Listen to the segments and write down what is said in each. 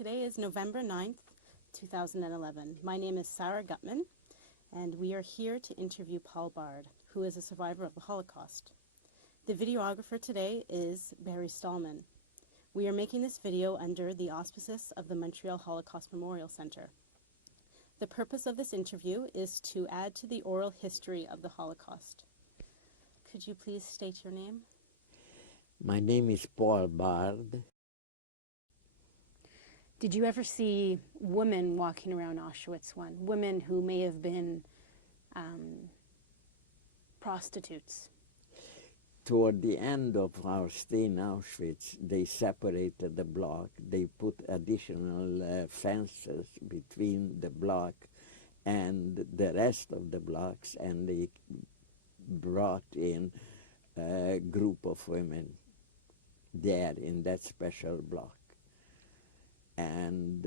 Today is November 9th, 2011. My name is Sarah Gutman, and we are here to interview Paul Bard, who is a survivor of the Holocaust. The videographer today is Barry Stallman. We are making this video under the auspices of the Montreal Holocaust Memorial Center. The purpose of this interview is to add to the oral history of the Holocaust. Could you please state your name? My name is Paul Bard. Did you ever see women walking around Auschwitz I? Women who may have been prostitutes? Toward the end of our stay in Auschwitz, they separated the block. They put additional fences between the block and the rest of the blocks, and they brought in a group of women there in that special block. And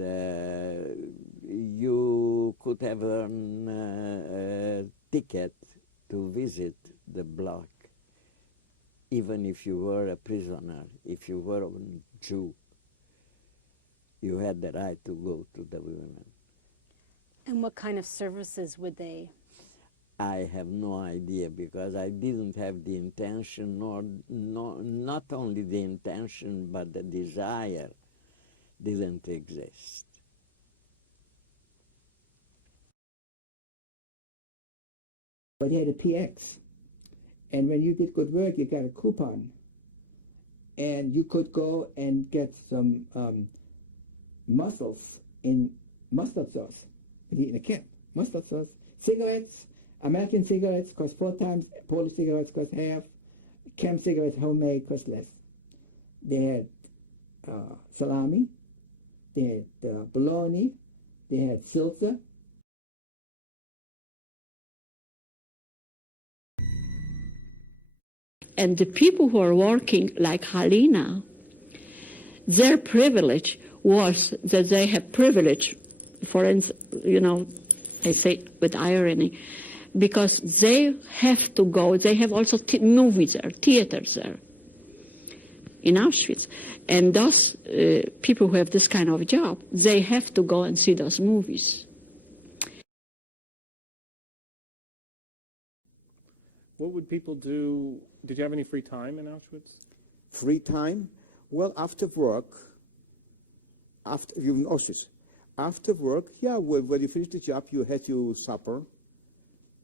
you could have earned a ticket to visit the block, even if you were a prisoner. If you were a Jew, you had the right to go to the women. And what kind of services would they? I have no idea, because I didn't have the intention, not only the intention, but the desire didn't exist. But he had a PX. And when you did good work, you got a coupon. And you could go and get some mussels in mustard sauce. In a can. Mustard sauce. Cigarettes. American cigarettes cost 4 times. Polish cigarettes cost half. Camp cigarettes, homemade, cost less. They had salami. They had bologna. They had seltzer. And the people who are working, like Halina, their privilege was that they have privilege, for instance, I say with irony, because they have to go, they have also movies there, theaters there in Auschwitz. And those people who have this kind of job, they have to go and see those movies. What would people do? Did you have any free time in Auschwitz? Free time? Well, after work, in Auschwitz, after work, yeah, when you finish the job, you had your supper,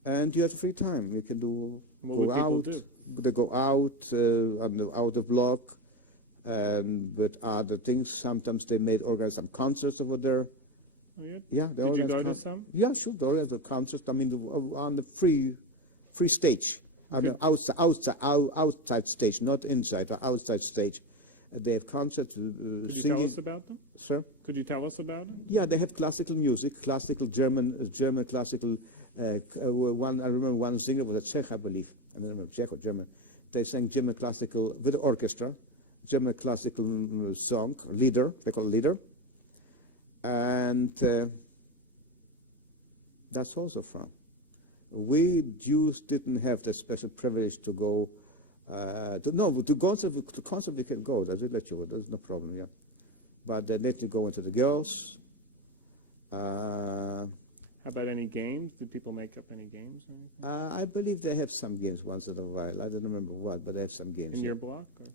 and you had free time. You can do What would people do? They go out of block, but other things. Sometimes they organize some concerts over there. Oh, yeah? Yeah, they Did you organize go to some? Yeah, sure. They organize the concerts. I mean, on the free stage. On the outside stage, not inside, the outside stage. They have concerts. Could you tell us about them? Sir? Could you tell us about them? Yeah, they have classical music, classical German classical. I remember one singer was a Czech, I believe. I don't remember Czech or German. They sang German classical with the orchestra, German classical song, lieder. They call it lieder, and that's also from. We Jews didn't have the special privilege to go. To concert we can go. They let you go. There's no problem. Yeah, but they let you go into the girls. How about any games? Did people make up any games or anything? I believe they have some games once in a while. I don't remember what, but they have some games. In your block? Or?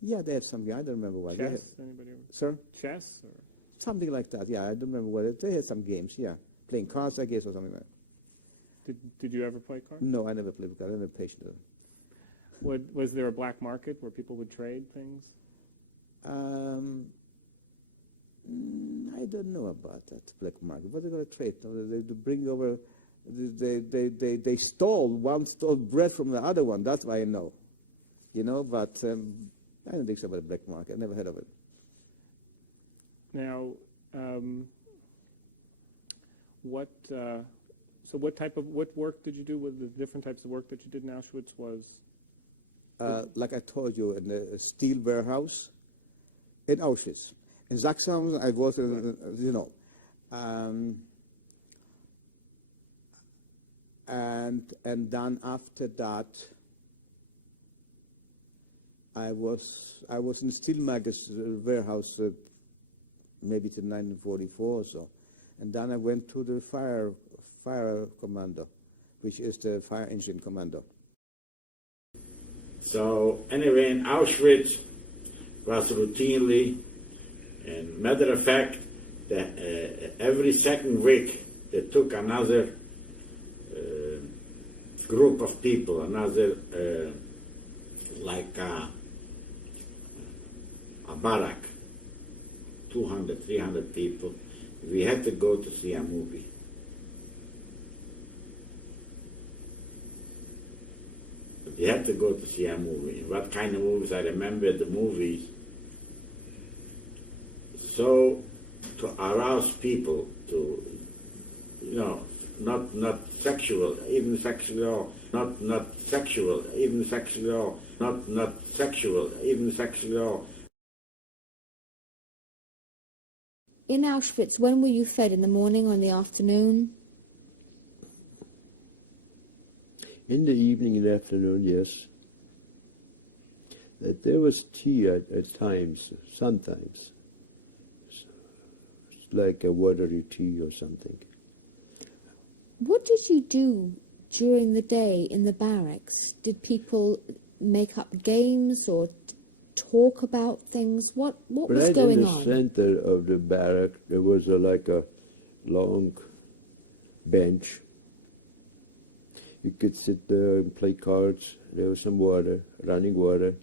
Yeah, they have some games. I don't remember what. Chess? Anybody ever? Sir? Chess? Or? Something like that. Yeah, I don't remember what. They had some games. Yeah, playing cards, I guess, or something like that. Did you ever play cards? No, I never played cards. I never patient them. Was there a black market where people would trade things? I don't know about that black market. What are they going to trade? They bring over. They stole bread from the other one. That's why I know. But I don't think so about the black market. I never heard of it. Now, what work did you do with the different types of work that you did in Auschwitz? Was like I told you, in the steel warehouse in Auschwitz. In Sachsenhausen, I was, and then after that, I was in the steel warehouse maybe to 1944 or so. And then I went to the fire commando, which is the fire engine commando. So anyway, in Auschwitz was routinely, and matter of fact, every second week they took another group of people, another like a barrack, 200, 300 people. We had to go to see a movie. We had to go to see a movie. What kind of movies? I remember the movies. So to arouse people to, you know, not sexual, even sexual, not sexual, even sexual, not sexual, even sexual. In Auschwitz, when were you fed? In the morning or in the afternoon? In the evening and afternoon, yes. That there was tea at times, sometimes. It's like a watery tea or something. What did you do during the day in the barracks? Did people make up games or talk about things? What was going on? Right in the center of the barrack, there was like a long bench. You could sit there and play cards. There was some water, running water.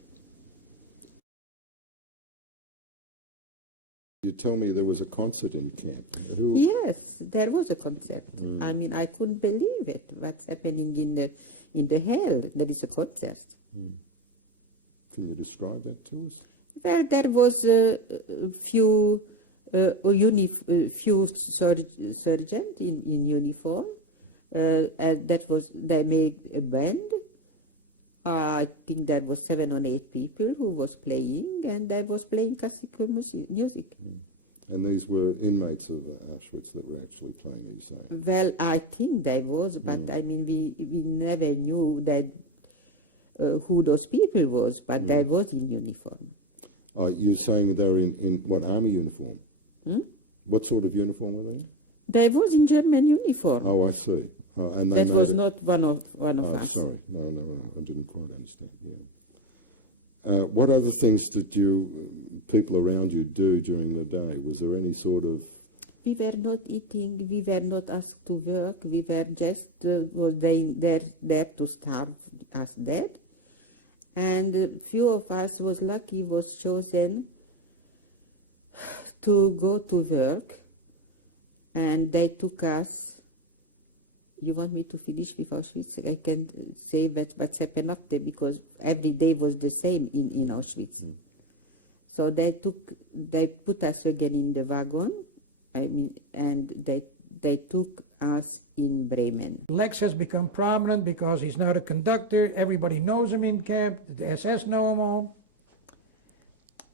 You told me there was a concert in camp. Yes, there was a concert. I mean, I couldn't believe it. What's happening in the hell? There is a concert. Can you describe that to us? Well, there was a few sergeants in uniform. They made a band. I think there was 7 or 8 people who was playing, and they was playing classical music. And these were inmates of Auschwitz that were actually playing, are you saying? Well, I think they was, but I mean, we never knew that who those people was, but they was in uniform. You're saying they were in what, army uniform? What sort of uniform were they in? They was in German uniform. Oh, I see. And that was not one of us. Sorry, no, I didn't quite understand. Yeah. What other things did people around you do during the day? Was there any sort of? We were not eating. We were not asked to work. We were just there to starve us dead. And a few of us was lucky, was chosen to go to work, and they took us. You want me to finish with Auschwitz? I can say what's happened after, because every day was the same in Auschwitz. So they put us again in the wagon, and they took us in Bremen. Lex has become prominent because he's now the conductor. Everybody knows him in camp. The SS know him all.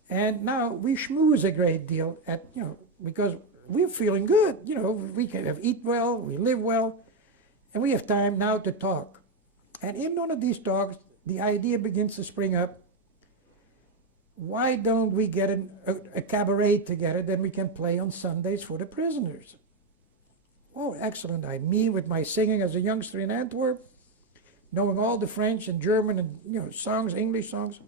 And now we schmooze a great deal because we're feeling good. We can eat well, we live well. And we have time now to talk. And in one of these talks, the idea begins to spring up. Why don't we get a cabaret together that we can play on Sundays for the prisoners? Oh, excellent. Me with my singing as a youngster in Antwerp, knowing all the French and German and songs, English songs.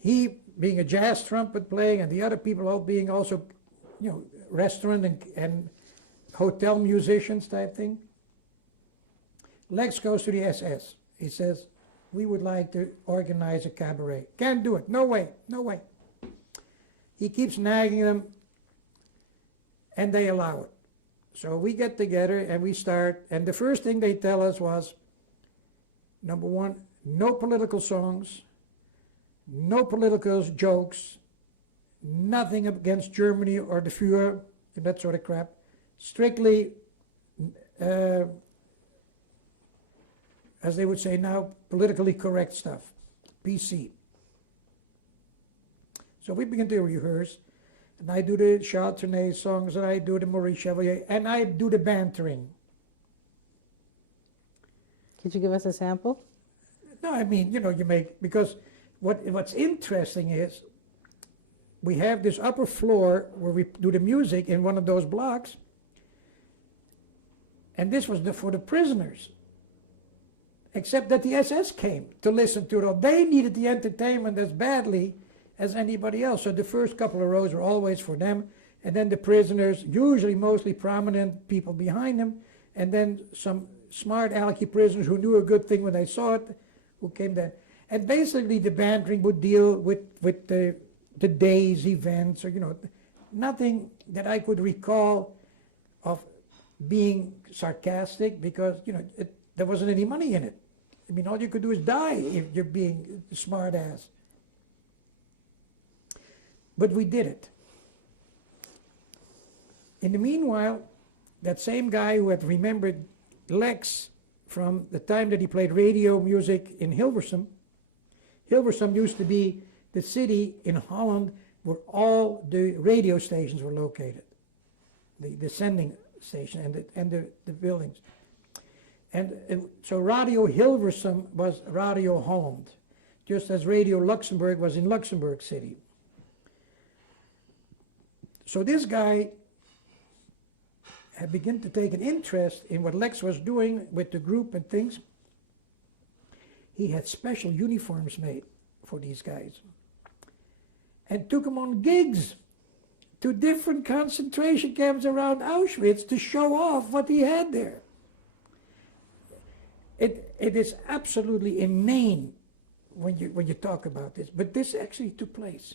He being a jazz trumpet playing, and the other people all being also, restaurant and hotel musicians type thing. Lex goes to the SS. He says, we would like to organize a cabaret. Can't do it. No way. No way. He keeps nagging them, and they allow it. So we get together and we start, and the first thing they tell us was, number one, no political songs, no political jokes, nothing against Germany or the Führer, and that sort of crap. Strictly, as they would say now, politically correct stuff, PC. So we begin to rehearse, and I do the Charles Trenet songs, and I do the Maurice Chevalier, and I do the bantering. Could you give us a sample? No, I mean, you make, because what's interesting is we have this upper floor where we do the music in one of those blocks, and this was for the prisoners. Except that the SS came to listen to it all. They needed the entertainment as badly as anybody else. So the first couple of rows were always for them, and then the prisoners, usually mostly prominent people behind them, and then some smart alecky prisoners who knew a good thing when they saw it, who came there. And basically the bantering would deal with the day's events, or, you know, nothing that I could recall of being sarcastic, because, you know, there wasn't any money in it. I mean, all you could do is die if you're being a smart ass. But we did it. In the meanwhile, that same guy who had remembered Lex from the time that he played radio music in Hilversum. Hilversum used to be the city in Holland where all the radio stations were located, the sending station and the buildings. And so Radio Hilversum was Radio Holland, just as Radio Luxembourg was in Luxembourg City. So this guy had begun to take an interest in what Lex was doing with the group and things. He had special uniforms made for these guys and took them on gigs to different concentration camps around Auschwitz to show off what he had there. It is absolutely inane when you talk about this, but this actually took place.